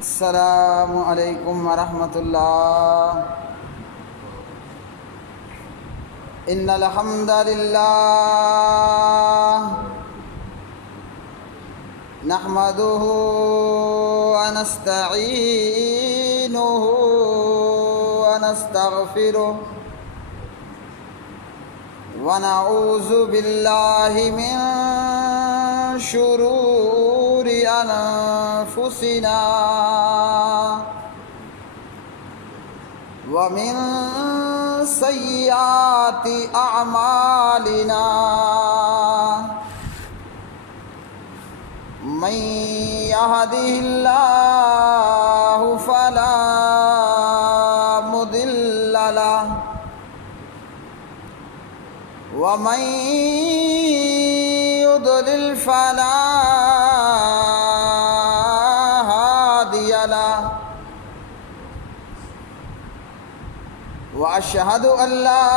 السلام علیکم ورحمۃ اللہ۔ ان الحمد للہ نحمده ونستعینه ونستغفره ونعوذ باللہ من شرور انفسنا ومن سیئات اعمالنا من يهده الله فلا مضل له ومن يضلل فلا هادي له وأشهد أن لا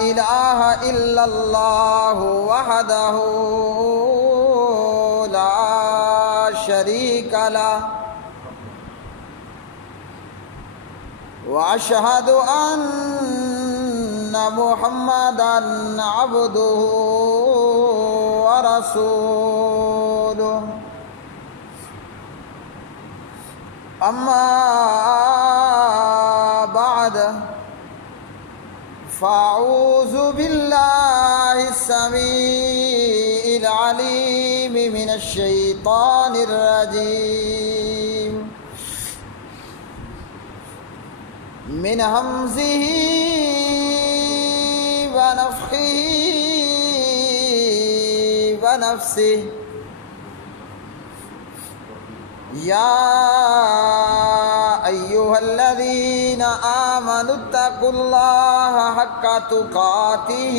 إله إلا الله وحده لا شريك له وأشهد أن محمدًا عبده ورسوله أما بعد فأعوذ بالله السميع العليم من الشيطان الرجيم من همزه ونفخه ونفسه يا أيها الذين آمنوا اتقوا الله حق تقاته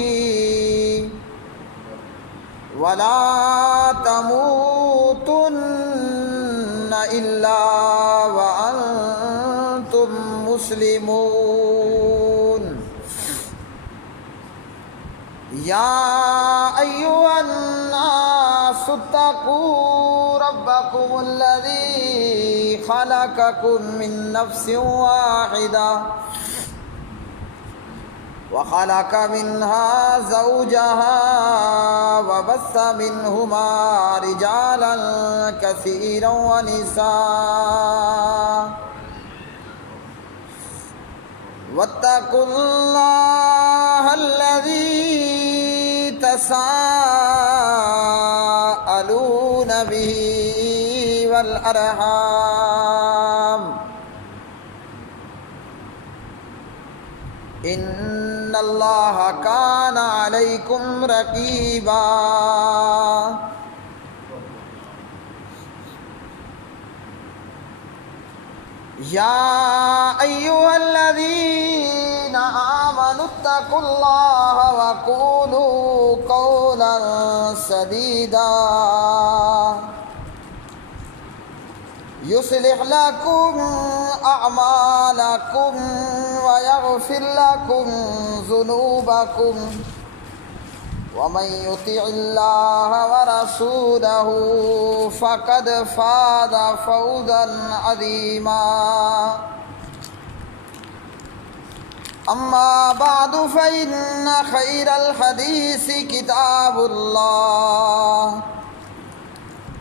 ولا تموتن إلا وأنتم مسلمون يا أيها الناس اتقوا ربكم الذي خلقكم من نفس واحدة وخلق منها زوجها وبث منهما رجالا كثيرا ونساء واتقوا الله الذي تساءلون به والأرحام إن الله كان عليكم رقيبا يا أيها الذين آمنوا اتقوا الله وقولوا قولا سديدا يصلح لكم أعمالكم ويغفر لكم ذنوبكم ومن يطع الله ورسوله فقد فاز فوزا عظيما أما بعد فإن خير الحديث كتاب الله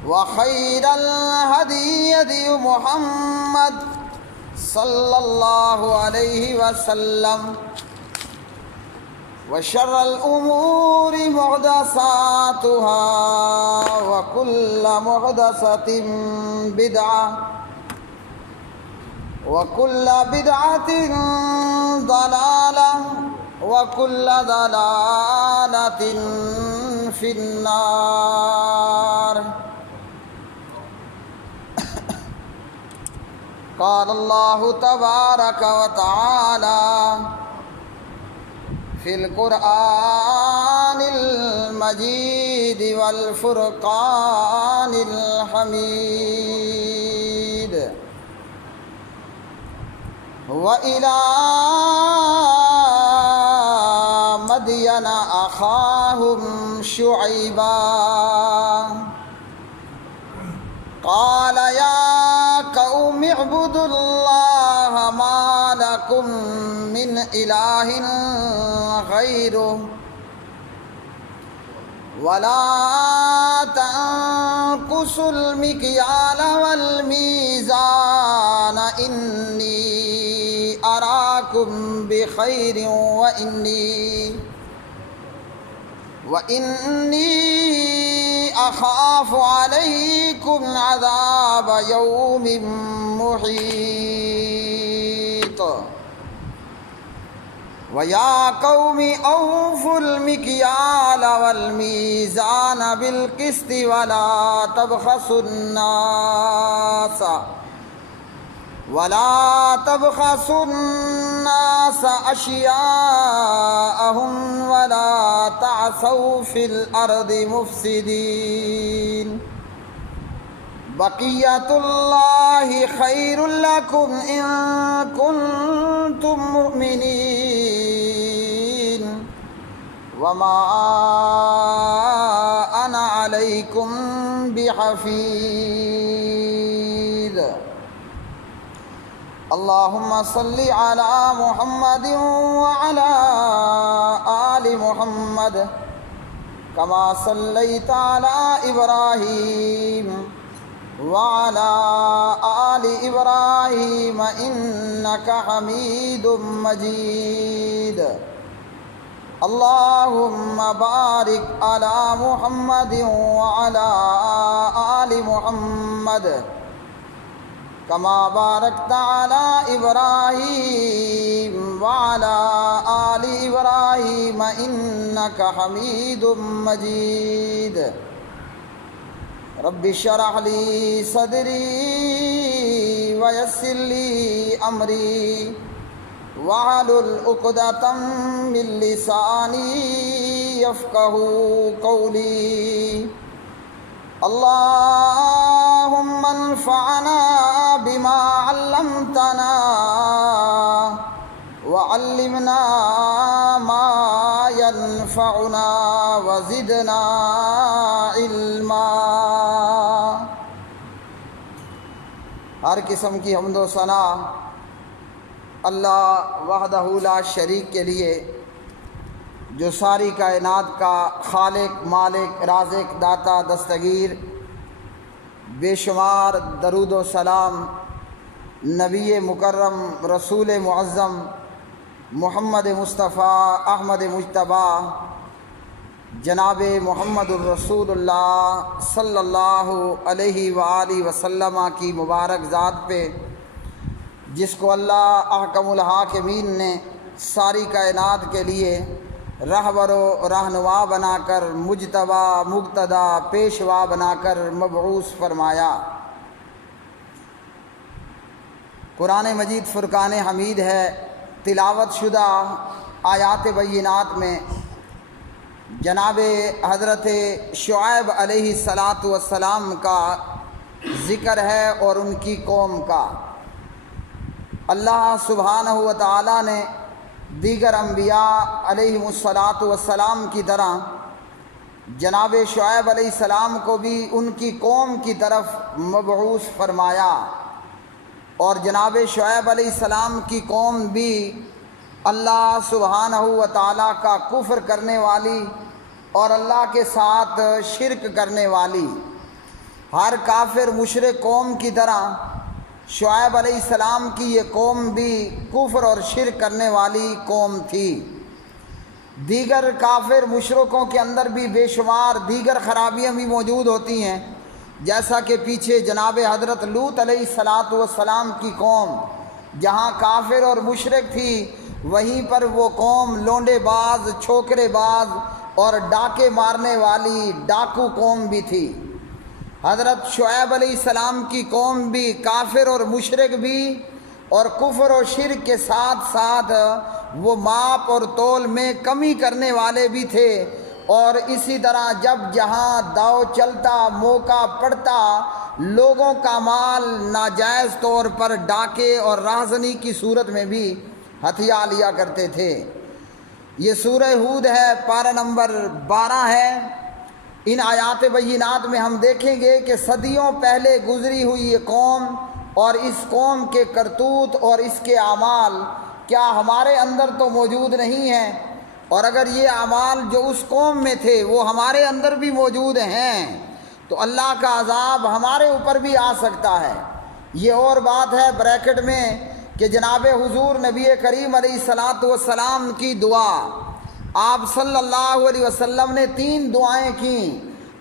وخير الهدي هدي محمد صلى الله عليه وسلم وشر الأمور محدثاتها وكل محدثة بدعة وكل بدعة ضلالة وكل ضلالة في النار قال الله تبارك وتعالى في القرآن المجيد والفرقان الحميد وإلى مدين أخاهم شعيبا قال يا اعبدوا اللہ ما لکم من الہ غیرہ ولا تنقصوا المکیال والمیزان انی اراکم بخیر وإني أخاف عليكم عذاب يوم محيط ويا قوم أوفوا المكيال والميزان بالقسط ولا تبخسوا الناس أشياءهم ولا تعثوا في الأرض مفسدين بقية الله خير لكم إن كنتم مؤمنين وما أنا عليكم بحفيظ اللهم صل على محمد وعلى آل محمد كما صليت على إبراهيم وعلى آل إبراهيم إنك حميد مجيد اللهم بارك على محمد وعلى آل محمد كما باركت على إبراهيم وعلى آل إبراهيم إنك حميد مجيد رب اشرح لي صدري ويسر لي أمري واحلل عقدة من لساني يفقهوا قولي اللهم انفعنا بما علمتنا وعلمنا ما ينفعنا وزدنا علما۔ ہر قسم کی حمد و ثنا اللہ وحدہ لا شریک کے لیے، جو ساری کائنات کا خالق، مالک، رازق، داتا، دستگیر۔ بے شمار درود و سلام نبی مکرم، رسول معظم محمد مصطفیٰ احمد مجتبیٰ جناب محمد الرسول اللہ صلی اللہ علیہ وآلہ وسلم کی مبارک ذات پہ، جس کو اللہ احکم الحاکمین نے ساری کائنات کے لیے رہبر و رہنما بنا کر، مجتبی، مقتدی، پیشوا بنا کر مبعوث فرمایا۔ قرآن مجید فرقان حمید ہے۔ تلاوت شدہ آیات بینات میں جناب حضرت شعیب علیہ السلام کا ذکر ہے اور ان کی قوم کا۔ اللہ سبحانہ و تعالی نے دیگر انبیاء علیہ السلام کی طرح جناب شعیب علیہ السلام کو بھی ان کی قوم کی طرف مبعوث فرمایا، اور جناب شعیب علیہ السلام کی قوم بھی اللہ سبحانہ و تعالی کا کفر کرنے والی اور اللہ کے ساتھ شرک کرنے والی، ہر کافر مشرک قوم کی طرح شعیب علیہ السلام کی یہ قوم بھی کفر اور شرک کرنے والی قوم تھی۔ دیگر کافر مشرکوں کے اندر بھی بے شمار دیگر خرابیاں بھی موجود ہوتی ہیں، جیسا کہ پیچھے جناب حضرت لوط علیہ السلام کی قوم جہاں کافر اور مشرک تھی، وہیں پر وہ قوم لونڈے باز، چھوکرے باز اور ڈاکے مارنے والی ڈاکو قوم بھی تھی۔ حضرت شعیب علیہ السلام کی قوم بھی کافر اور مشرک بھی، اور کفر و شرک کے ساتھ ساتھ وہ ماپ اور تول میں کمی کرنے والے بھی تھے، اور اسی طرح جب جہاں داؤ چلتا، موقع پڑتا، لوگوں کا مال ناجائز طور پر ڈاکے اور رہزنی کی صورت میں بھی ہتھیا لیا کرتے تھے۔ یہ سورہ ہود ہے، پارہ نمبر 12 ہے۔ ان آیات بینات میں ہم دیکھیں گے کہ صدیوں پہلے گزری ہوئی یہ قوم اور اس قوم کے کرتوت اور اس کے اعمال کیا ہمارے اندر تو موجود نہیں ہیں؟ اور اگر یہ اعمال جو اس قوم میں تھے وہ ہمارے اندر بھی موجود ہیں تو اللہ کا عذاب ہمارے اوپر بھی آ سکتا ہے۔ یہ اور بات ہے بریکٹ میں کہ جناب حضور نبی کریم علیہ الصلاۃ والسلام کی دعا، آپ صلی اللہ علیہ وسلم نے 3 دعائیں کیں،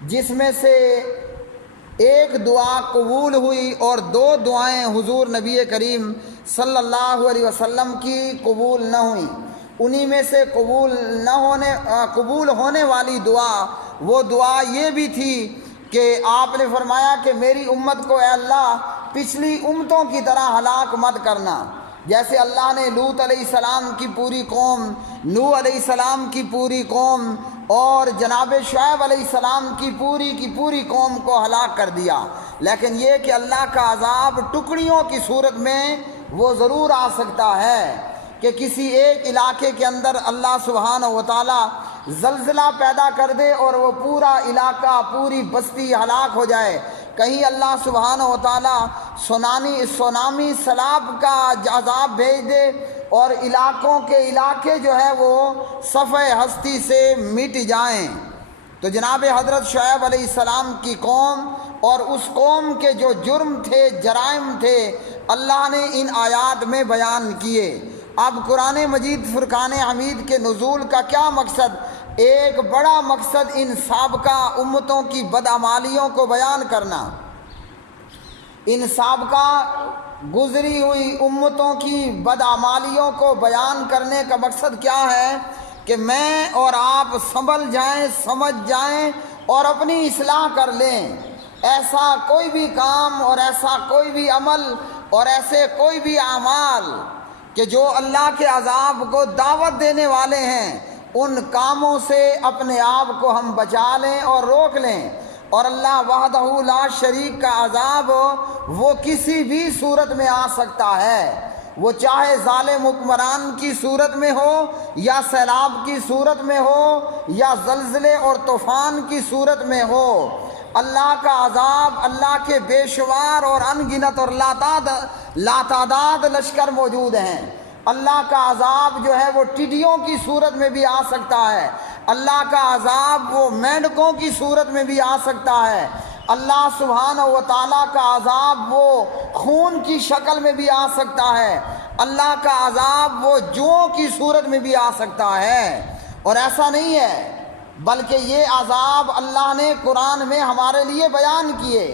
جس میں سے ایک دعا قبول ہوئی اور 2 دعائیں حضور نبی کریم صلی اللہ علیہ وسلم کی قبول نہ ہوئیں۔ انہی میں سے قبول ہونے والی دعا وہ دعا یہ بھی تھی کہ آپ نے فرمایا کہ میری امت کو اے اللہ پچھلی امتوں کی طرح ہلاک مت کرنا، جیسے اللہ نے لوط علیہ السلام کی پوری قوم، نوح علیہ السلام کی پوری قوم اور جناب شعیب علیہ السلام کی پوری قوم کو ہلاک کر دیا۔ لیکن یہ کہ اللہ کا عذاب ٹکڑیوں کی صورت میں وہ ضرور آ سکتا ہے کہ کسی ایک علاقے کے اندر اللہ سبحانہ و تعالی زلزلہ پیدا کر دے اور وہ پورا علاقہ، پوری بستی ہلاک ہو جائے۔ کہیں اللہ سبحانہ و تعالی سونامی سیلاب کا عذاب بھیج دے اور علاقے جو ہے وہ صفحہ ہستی سے مٹ جائیں۔ تو جناب حضرت شعیب علیہ السلام کی قوم اور اس قوم کے جو جرم تھے، جرائم تھے، اللہ نے ان آیات میں بیان کیے۔ اب قرآن مجید فرقان حمید کے نزول کا کیا مقصد؟ ایک بڑا مقصد ان سابقہ امتوں کی بدعمالیوں کو بیان کرنا۔ ان سابقہ گزری ہوئی امتوں کی بدعمالیوں کو بیان کرنے کا مقصد کیا ہے کہ میں اور آپ سنبھل جائیں، سمجھ جائیں اور اپنی اصلاح کر لیں۔ ایسا کوئی بھی کام اور ایسا کوئی بھی عمل اور ایسے کوئی بھی اعمال کہ جو اللہ کے عذاب کو دعوت دینے والے ہیں، ان کاموں سے اپنے آپ کو ہم بچا لیں اور روک لیں۔ اور اللہ وحدہ لا شریک کا عذاب وہ کسی بھی صورت میں آ سکتا ہے، وہ چاہے ظالم حکمران کی صورت میں ہو یا سیلاب کی صورت میں ہو یا زلزلے اور طوفان کی صورت میں ہو۔ اللہ کا عذاب، اللہ کے بے شمار اور ان گنت اور لاتعداد لشکر موجود ہیں۔ اللہ کا عذاب جو ہے وہ ٹڈیوں کی صورت میں بھی آ سکتا ہے، اللہ کا عذاب وہ مینڈکوں کی صورت میں بھی آ سکتا ہے، اللہ سبحانہ و تعالیٰ کا عذاب وہ خون کی شکل میں بھی آ سکتا ہے، اللہ کا عذاب وہ جوؤں کی صورت میں بھی آ سکتا ہے۔ اور ایسا نہیں ہے بلکہ یہ عذاب اللہ نے قرآن میں ہمارے لیے بیان کیے۔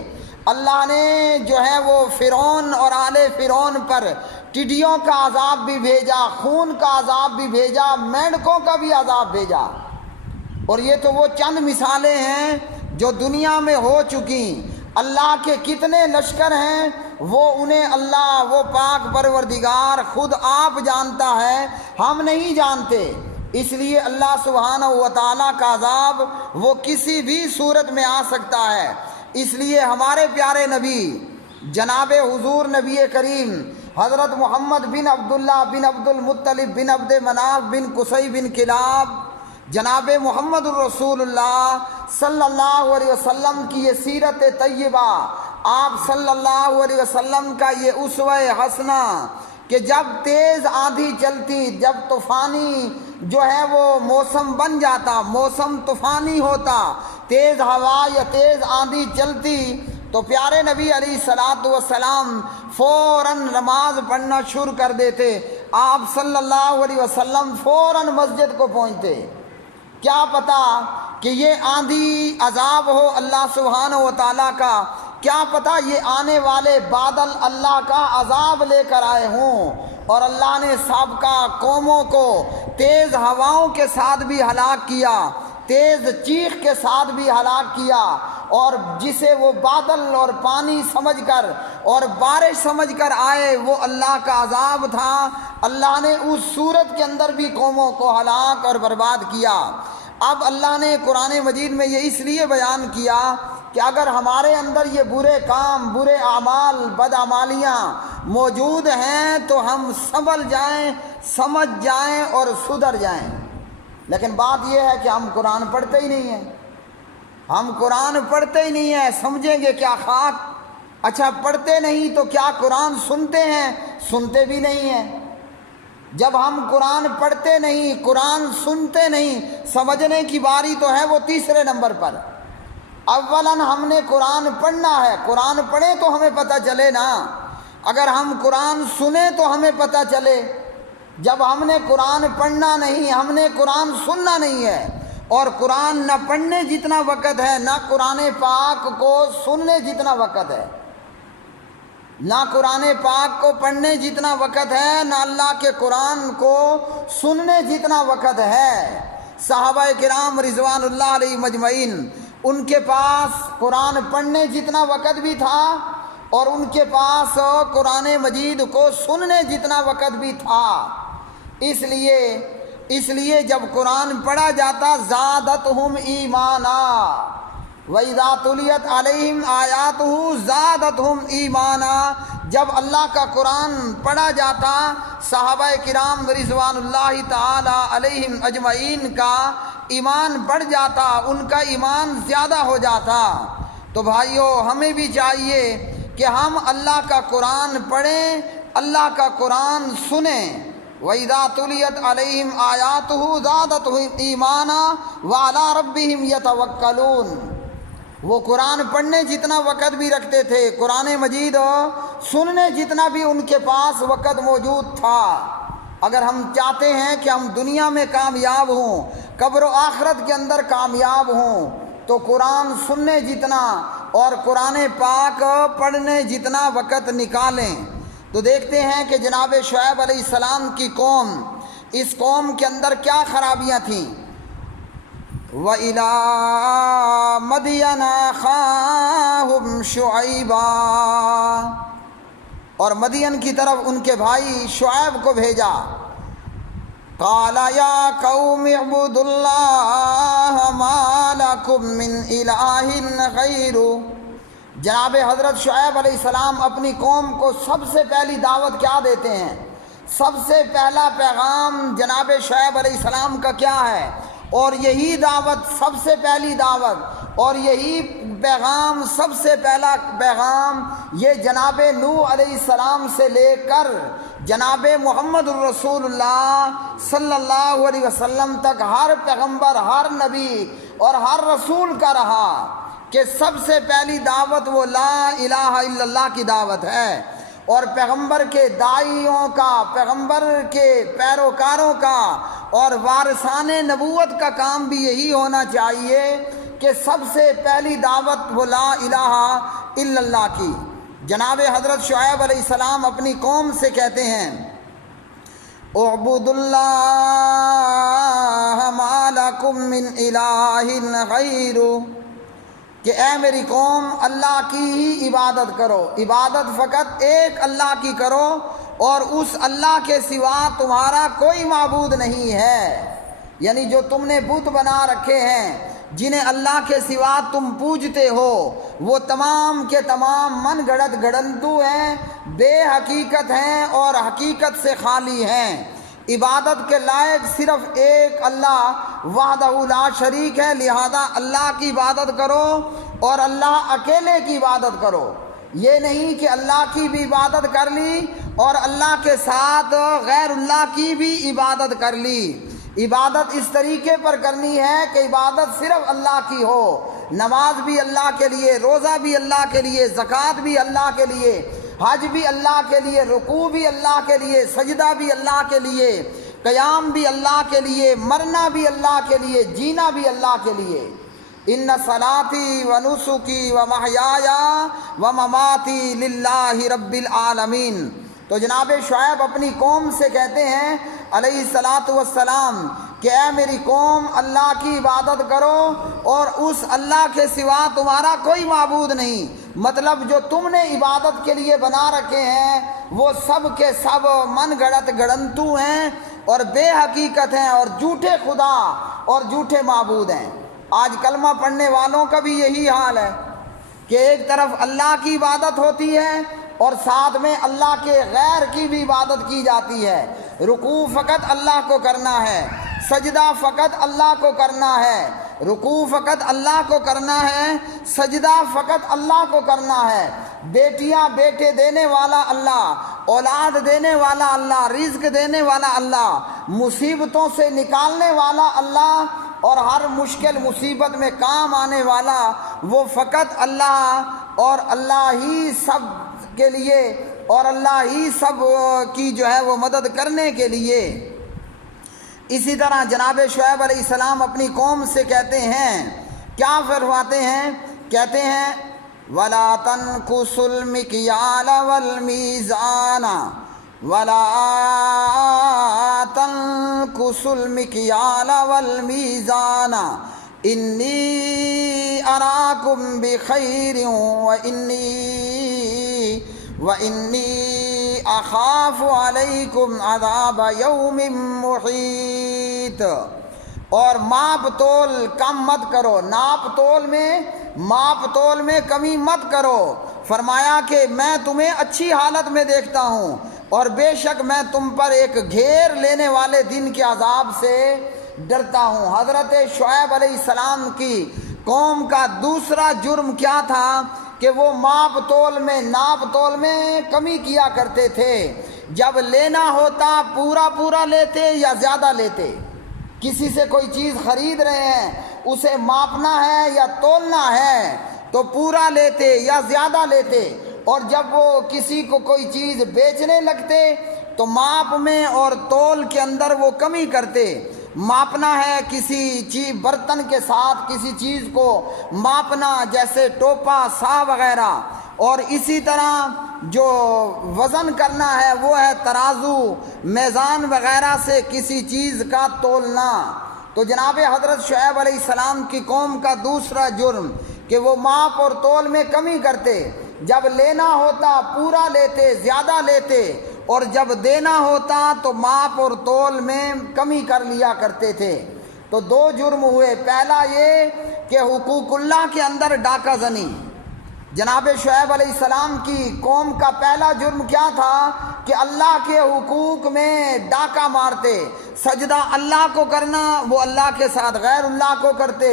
اللہ نے جو ہے وہ فرعون اور آل فرعون پر ٹڈیوں کا عذاب بھی بھیجا، خون کا عذاب بھی بھیجا، مینڈکوں کا بھی عذاب بھیجا۔ اور یہ تو وہ چند مثالیں ہیں جو دنیا میں ہو چکی۔ اللہ کے کتنے لشکر ہیں انہیں اللہ، وہ پاک پروردگار خود آپ جانتا ہے، ہم نہیں جانتے۔ اس لیے اللہ سبحانہ و تعالیٰ کا عذاب وہ کسی بھی صورت میں آ سکتا ہے۔ اس لیے ہمارے پیارے نبی جناب حضور نبی کریم حضرت محمد بن عبداللہ بن عبد المطلب بن عبد مناف بن قصی بن کلاب، جناب محمد الرسول اللہ صلی اللہ علیہ وسلم کی یہ سیرت طیبہ، آپ صلی اللہ علیہ وسلم کا یہ اسوہ حسنہ کہ جب تیز آندھی چلتی، جب طوفانی جو ہے وہ موسم بن جاتا، موسم طوفانی ہوتا، تیز ہوا یا تیز آندھی چلتی تو پیارے نبی علیہ الصلاۃ والسلام فوراً نماز پڑھنا شروع کر دیتے۔ آپ صلی اللہ علیہ وسلم فوراً مسجد کو پہنچتے۔ کیا پتہ کہ یہ آندھی عذاب ہو اللہ سبحانہ و تعالیٰ کا، کیا پتہ یہ آنے والے بادل اللہ کا عذاب لے کر آئے ہوں، اور اللہ نے سابقہ قوموں کو تیز ہواؤں کے ساتھ بھی ہلاک کیا، تیز چیخ کے ساتھ بھی ہلاک کیا، اور جسے وہ بادل اور پانی سمجھ کر اور بارش سمجھ کر آئے وہ اللہ کا عذاب تھا۔ اللہ نے اس صورت کے اندر بھی قوموں کو ہلاک اور برباد کیا۔ اب اللہ نے قرآن مجید میں یہ اس لیے بیان کیا کہ اگر ہمارے اندر یہ برے کام، برے اعمال، بدعمالیاں موجود ہیں تو ہم سنبھل جائیں، سمجھ جائیں اور سدھر جائیں۔ لیکن بات یہ ہے کہ ہم قرآن پڑھتے ہی نہیں ہیں، ہم قرآن پڑھتے ہی نہیں ہیں، سمجھیں گے کیا خاک؟ اچھا پڑھتے نہیں تو کیا قرآن سنتے ہیں؟ سنتے بھی نہیں ہیں۔ جب ہم قرآن پڑھتے نہیں، قرآن سنتے نہیں، سمجھنے کی باری تو ہے وہ تیسرے نمبر پر۔ اولاً ہم نے قرآن پڑھنا ہے، قرآن پڑھیں تو ہمیں پتہ چلے نا۔ اگر ہم قرآن سنیں تو ہمیں پتہ چلے۔ جب ہم نے قرآن پڑھنا نہیں، ہم نے قرآن سننا نہیں ہے، اور قرآن نہ پڑھنے جتنا وقت ہے، نہ قرآن پاک کو سننے جتنا وقت ہے، نہ قرآن پاک کو پڑھنے جتنا وقت ہے، نہ اللہ کے قرآن کو سننے جتنا وقت ہے۔ صحابہ کرام رضوان اللہ علیہ مجمعین، ان کے پاس قرآن پڑھنے جتنا وقت بھی تھا اور ان کے پاس قرآن مجید کو سننے جتنا وقت بھی تھا۔ اس لیے جب قرآن پڑھا جاتا زادتہم ایمانا، وَإِذَا تُلِيَتْ عَلَيْهِمْ آيَاتُهُ زَادَتْهُمْ ایمانا، جب اللہ کا قرآن پڑھا جاتا صحابہ کرام رضوان اللہ تعالی علیہم اجمعین کا ایمان بڑھ جاتا، ان کا ایمان زیادہ ہو جاتا۔ تو بھائیو ہمیں بھی چاہیے کہ ہم اللہ کا قرآن پڑھیں، اللہ کا قرآن سنیں۔ وَإِذَا تُلِيَتْ عَلَيْهِمْ آيَاتُهُ زَادَتْهُمْ ایمانا وَعَلَىٰ رَبِّهِمْ يَتَوَکَّلُونَ۔ وہ قرآن پڑھنے جتنا وقت بھی رکھتے تھے، قرآن مجید سننے جتنا بھی ان کے پاس وقت موجود تھا۔ اگر ہم چاہتے ہیں کہ ہم دنیا میں کامیاب ہوں، قبر و آخرت کے اندر کامیاب ہوں، تو قرآن سننے جتنا اور قرآن پاک پڑھنے جتنا وقت نکالیں۔ تو دیکھتے ہیں کہ جناب شعیب علیہ السلام کی قوم، اس قوم کے اندر کیا خرابیاں تھیں۔ وَإِلَىٰ مَدْيَنَ أَخَاهُمْ شُعَيْبًا، اور مدین کی طرف ان کے بھائی شعیب کو بھیجا۔ قَالَ يَا قَوْمِ اعْبُدُوا اللَّهَ مَا لَكُم مِّنْ إِلَٰهٍ غَيْرُهُ۔ جناب حضرت شعیب علیہ السلام اپنی قوم کو سب سے پہلی دعوت کیا دیتے ہیں؟ سب سے پہلا پیغام جناب شعیب علیہ السلام کا کیا ہے؟ اور یہی دعوت سب سے پہلی دعوت اور یہی پیغام سب سے پہلا پیغام یہ جناب نوح علیہ السلام سے لے کر جناب محمد الرسول اللہ صلی اللہ علیہ وسلم تک ہر پیغمبر، ہر نبی اور ہر رسول کا رہا کہ سب سے پہلی دعوت وہ لا الہ الا اللہ کی دعوت ہے۔ اور پیغمبر کے داعیوں کا، پیغمبر کے پیروکاروں کا اور وارثان نبوت کا کام بھی یہی ہونا چاہیے کہ سب سے پہلی دعوت وہ لا الہ الا اللہ کی۔ جناب حضرت شعیب علیہ السلام اپنی قوم سے کہتے ہیں اعبدوا اللہ ما لکم من الہ غیرہ، کہ اے میری قوم اللہ کی ہی عبادت کرو، عبادت فقط ایک اللہ کی کرو اور اس اللہ کے سوا تمہارا کوئی معبود نہیں ہے۔ یعنی جو تم نے بت بنا رکھے ہیں، جنہیں اللہ کے سوا تم پوجتے ہو، وہ تمام کے تمام من گھڑت گھڑنتو ہیں، بے حقیقت ہیں اور حقیقت سے خالی ہیں۔ عبادت کے لائق صرف ایک اللہ وحدہ لا شریک ہے، لہذا اللہ کی عبادت کرو اور اللہ اکیلے کی عبادت کرو۔ یہ نہیں کہ اللہ کی بھی عبادت کر لی اور اللہ کے ساتھ غیر اللہ کی بھی عبادت کر لی۔ عبادت اس طریقے پر کرنی ہے کہ عبادت صرف اللہ کی ہو، نماز بھی اللہ کے لیے، روزہ بھی اللہ کے لیے، زکوٰۃ بھی اللہ کے لیے، حج بھی اللہ کے لیے، رکوع بھی اللہ کے لیے، سجدہ بھی اللہ کے لیے، قیام بھی اللہ کے لیے، مرنا بھی اللہ کے لیے، جینا بھی اللہ کے لیے۔ ان صلاتی و نسکی و محیایا و مماتی للہ رب العالمین۔ تو جناب شعیب اپنی قوم سے کہتے ہیں علیہ الصلاۃ والسلام کہ اے میری قوم اللہ کی عبادت کرو اور اس اللہ کے سوا تمہارا کوئی معبود نہیں۔ مطلب جو تم نے عبادت کے لیے بنا رکھے ہیں وہ سب کے سب من گھڑت گھڑنتو ہیں اور بے حقیقت ہیں اور جھوٹے خدا اور جھوٹے معبود ہیں۔ آج کلمہ پڑھنے والوں کا بھی یہی حال ہے کہ ایک طرف اللہ کی عبادت ہوتی ہے اور ساتھ میں اللہ کے غیر کی بھی عبادت کی جاتی ہے۔ رکوع فقط اللہ کو کرنا ہے، سجدہ فقط اللہ کو کرنا ہے، رکوع فقط اللہ کو کرنا ہے، سجدہ فقط اللہ کو کرنا ہے۔ بیٹیاں بیٹے دینے والا اللہ، اولاد دینے والا اللہ، رزق دینے والا اللہ، مصیبتوں سے نکالنے والا اللہ، اور ہر مشکل مصیبت میں کام آنے والا وہ فقط اللہ، اور اللہ ہی سب کے لیے، اور اللہ ہی سب کی جو ہے وہ مدد کرنے کے لیے۔ اسی طرح جناب شعیب علیہ السلام اپنی قوم سے کہتے ہیں، کیا فرماتے ہیں؟ کہتے ہیں وَلَا تَنْقُصُوا الْمِكْيَالَ وَالْمِيزَانَ وَلَا تَنْقُصُوا الْمِكْيَالَ وَالْمِيزَانَ إِنِّي أَرَاكُمْ بِخَيْرٍ وَإِنِّي أَخَافُ عَلَيْكُمْ عَذَابَ يَوْمٍ مُحِيطٍ۔ اور ماپ تول کم مت کرو، ماپ تول میں کمی مت کرو۔ فرمایا کہ میں تمہیں اچھی حالت میں دیکھتا ہوں، اور بے شک میں تم پر ایک گھیر لینے والے دن کے عذاب سے ڈرتا ہوں۔ حضرت شعیب علیہ السلام کی قوم کا دوسرا جرم کیا تھا کہ وہ ناپ تول میں کمی کیا کرتے تھے۔ جب لینا ہوتا پورا لیتے یا زیادہ لیتے۔ کسی سے کوئی چیز خرید رہے ہیں، اسے ماپنا ہے یا تولنا ہے تو پورا لیتے یا زیادہ لیتے، اور جب وہ کسی کو کوئی چیز بیچنے لگتے تو ماپ میں اور تول کے اندر وہ کمی کرتے۔ ماپنا ہے کسی برتن کے ساتھ کسی چیز کو ماپنا، جیسے ٹوپا، سا وغیرہ، اور اسی طرح جو وزن کرنا ہے وہ ہے ترازو، میزان وغیرہ سے کسی چیز کا تولنا۔ تو جناب حضرت شعیب علیہ السلام کی قوم کا دوسرا جرم کہ وہ ماپ اور تول میں کمی کرتے۔ جب لینا ہوتا پورا لیتے، زیادہ لیتے، اور جب دینا ہوتا تو ماپ اور تول میں کمی کر لیا کرتے تھے۔ تو دو جرم ہوئے۔ پہلا یہ کہ حقوق اللہ کے اندر ڈاکہ زنی۔ جناب شعیب علیہ السلام کی قوم کا پہلا جرم کیا تھا کہ اللہ کے حقوق میں ڈاکہ مارتے۔ سجدہ اللہ کو کرنا وہ اللہ کے ساتھ غیر اللہ کو کرتے،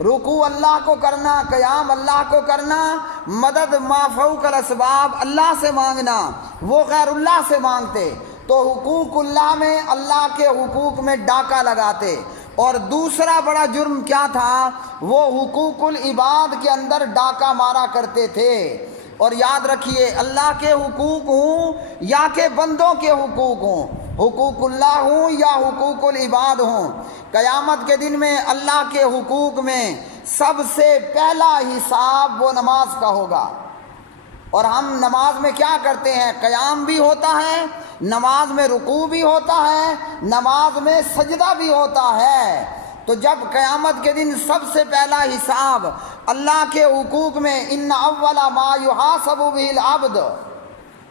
رکوع اللہ کو کرنا، قیام اللہ کو کرنا، مدد ما فوق الاسباب اللہ سے مانگنا وہ غیر اللہ سے مانگتے۔ تو حقوق اللہ میں اللہ کے حقوق میں ڈاکہ لگاتے۔ اور دوسرا بڑا جرم کیا تھا؟ وہ حقوق العباد کے اندر ڈاکہ مارا کرتے تھے۔ اور یاد رکھیے، اللہ کے حقوق ہوں یا کہ بندوں کے حقوق ہوں، حقوق اللہ ہوں یا حقوق العباد ہوں، قیامت کے دن میں اللہ کے حقوق میں سب سے پہلا حساب وہ نماز کا ہوگا۔ اور ہم نماز میں کیا کرتے ہیں؟ قیام بھی ہوتا ہے، نماز میں رکوع بھی ہوتا ہے، نماز میں سجدہ بھی ہوتا ہے۔ تو جب قیامت کے دن سب سے پہلا حساب اللہ کے حقوق میں ان اول ما یحاسب به العبد،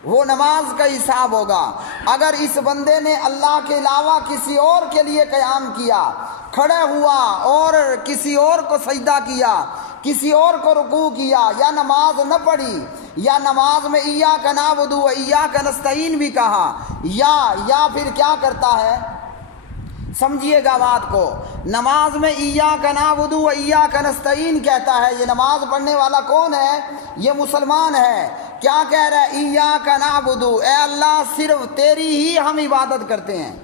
وہ نماز کا حساب ہوگا۔ اگر اس بندے نے اللہ کے علاوہ کسی اور کے لیے قیام کیا، کھڑے ہوا اور کسی اور کو سجدہ کیا، کسی اور کو رکوع کیا، یا نماز نہ پڑھی، یا نماز میں ایاک نعبد و ایاک نستعین بھی کہا، یا پھر کیا کرتا ہے؟ سمجھیے گا بات کو، نماز میں ایاک نعبد و ایاک نستعین کہتا ہے۔ یہ نماز پڑھنے والا کون ہے؟ یہ مسلمان ہے۔ کیا کہہ رہا ہے؟ ایاک نعبد، اے اللہ صرف تیری ہی ہم عبادت کرتے ہیں۔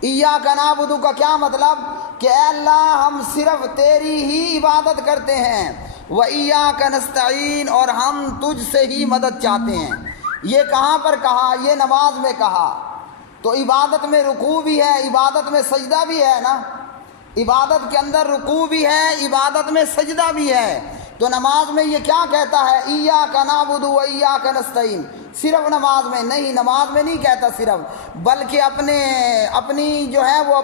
ایاک نعبد کا کیا مطلب؟ کہ اے اللہ ہم صرف تیری ہی عبادت کرتے ہیں، و ایاک نستعین، اور ہم تجھ سے ہی مدد چاہتے ہیں۔ یہ کہاں پر کہا؟ یہ نماز میں کہا۔ تو عبادت میں رکوع بھی ہے، عبادت میں سجدہ بھی ہے نا، عبادت کے اندر رکوع بھی ہے، عبادت میں سجدہ بھی ہے۔ تو نماز میں یہ کیا کہتا ہے؟ ایاک نعبد و ایاک نستعین، صرف نماز میں نہیں، نماز میں نہیں کہتا صرف، بلکہ اپنی جو ہے وہ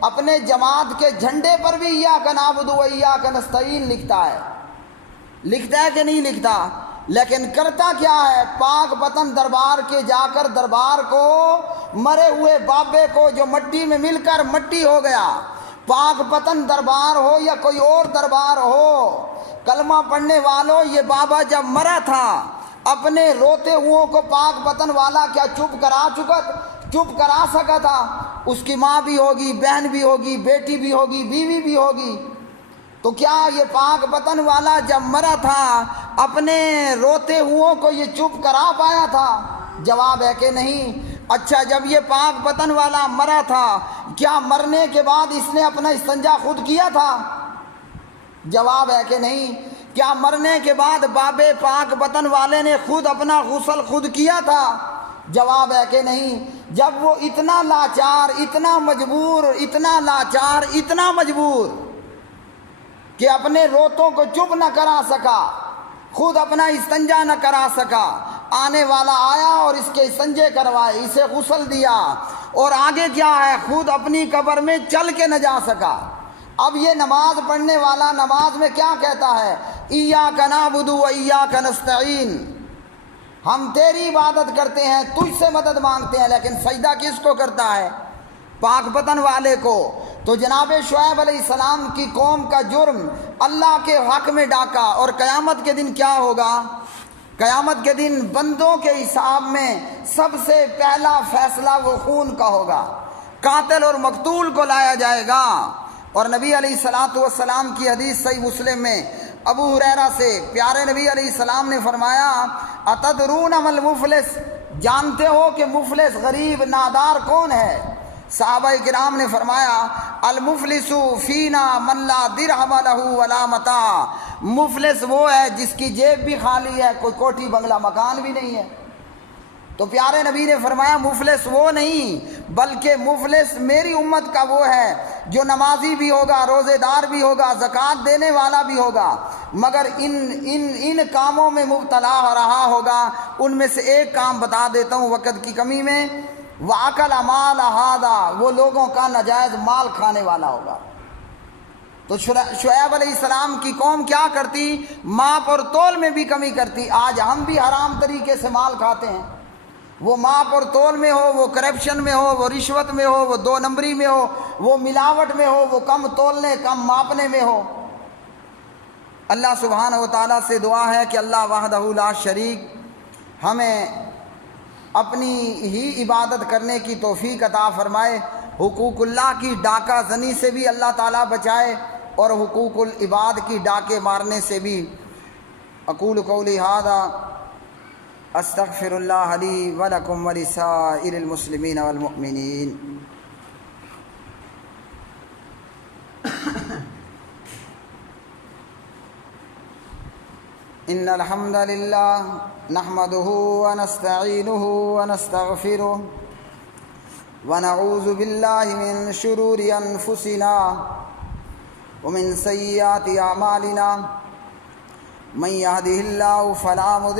اپنے جماعت کے جھنڈے پر بھی ایاک نعبد و ایاک نستعین لکھتا ہے کہ نہیں لکھتا؟ لیکن کرتا کیا ہے؟ پاک پتن دربار کے جا کر دربار کو، مرے ہوئے بابے کو جو مٹی میں مل کر مٹی ہو گیا، پاک پتن دربار ہو یا کوئی اور دربار ہو، کلمہ پڑھنے والوں، یہ بابا جب مرا تھا اپنے روتے ہوں کو پاک پتن والا کیا چپ کرا سکا تھا؟ اس کی ماں بھی ہوگی، بہن بھی ہوگی، بیٹی بھی ہوگی، بیوی بھی ہوگی۔ تو کیا یہ پاک پتن والا جب مرا تھا اپنے روتے ہوں کو یہ چپ کرا پایا تھا؟ جواب ہے کہ نہیں۔ اچھا، جب یہ پاک بطن والا مرا تھا، کیا مرنے کے بعد اس نے اپنا استنجا خود کیا تھا؟ جواب ہے کہ نہیں۔ کیا مرنے کے بعد باب پاک بطن والے نے خود اپنا غسل خود کیا تھا؟ جواب ہے کہ نہیں۔ جب وہ اتنا لاچار، اتنا مجبور، اتنا لاچار، اتنا مجبور کہ اپنے روتوں کو چپ نہ کرا سکا، خود اپنا استنجا نہ کرا سکا، آنے والا آیا اور اس کے استنجے کروائے، اسے غسل دیا، اور آگے کیا ہے، خود اپنی قبر میں چل کے نہ جا سکا۔ اب یہ نماز پڑھنے والا نماز میں کیا کہتا ہے؟ ایاک نعبد و ایاک نستعین، ہم تیری عبادت کرتے ہیں، تجھ سے مدد مانگتے ہیں، لیکن سجدہ کس کو کرتا ہے؟ پاک بطن والے کو۔ تو جناب شعیب علیہ السلام کی قوم کا جرم اللہ کے حق میں ڈاکا، اور قیامت کے دن کیا ہوگا؟ قیامت کے دن بندوں کے حساب میں سب سے پہلا فیصلہ وہ خون کا ہوگا، قاتل اور مقتول کو لایا جائے گا۔ اور نبی علیہ السلام کی حدیث صحیح مسلم میں ابو ہریرہ سے پیارے نبی علیہ السلام نے فرمایا، اتدرون ما المفلس، جانتے ہو کہ مفلس غریب نادار کون ہے؟ صحابہ کرام نے فرمایا، المفلس فینا من لا درہم لہ ولا متاع، مفلس وہ ہے جس کی جیب بھی خالی ہے، کوئی کوٹھی بنگلہ مکان بھی نہیں ہے۔ تو پیارے نبی نے فرمایا مفلس وہ نہیں، بلکہ مفلس میری امت کا وہ ہے جو نمازی بھی ہوگا، روزے دار بھی ہوگا، زکوٰۃ دینے والا بھی ہوگا، مگر ان کاموں میں مبتلا رہا ہوگا۔ ان میں سے ایک کام بتا دیتا ہوں وقت کی کمی میں، وَأَكَلَ مَالَ هَٰذَا، وہ لوگوں کا ناجائز مال کھانے والا ہوگا۔ تو شعیب علیہ السلام کی قوم کیا کرتی؟ ماپ اور تول میں بھی کمی کرتی۔ آج ہم بھی حرام طریقے سے مال کھاتے ہیں، وہ ماپ اور تول میں ہو، وہ کرپشن میں ہو، وہ رشوت میں ہو، وہ دو نمبری میں ہو، وہ ملاوٹ میں ہو، وہ کم تولنے کم ماپنے میں ہو۔ اللہ سبحانہ و تعالیٰ سے دعا ہے کہ اللہ وحدہ لا شریک ہمیں اپنی ہی عبادت کرنے کی توفیق عطا فرمائے، حقوق اللہ کی ڈاکہ زنی سے بھی اللہ تعالیٰ بچائے، اور حقوق العباد کی ڈاکے مارنے سے بھی۔ اقول قولی ھذا استغفر اللہ لی ولکم ولسائر المسلمین والمؤمنین۔ ان الحمد للہ نحمده ونستعینه ونستغفره ونعوذ باللہ من شرور انفسنا ومن سیئات اعمالنا، من یهده اللہ فلا مضل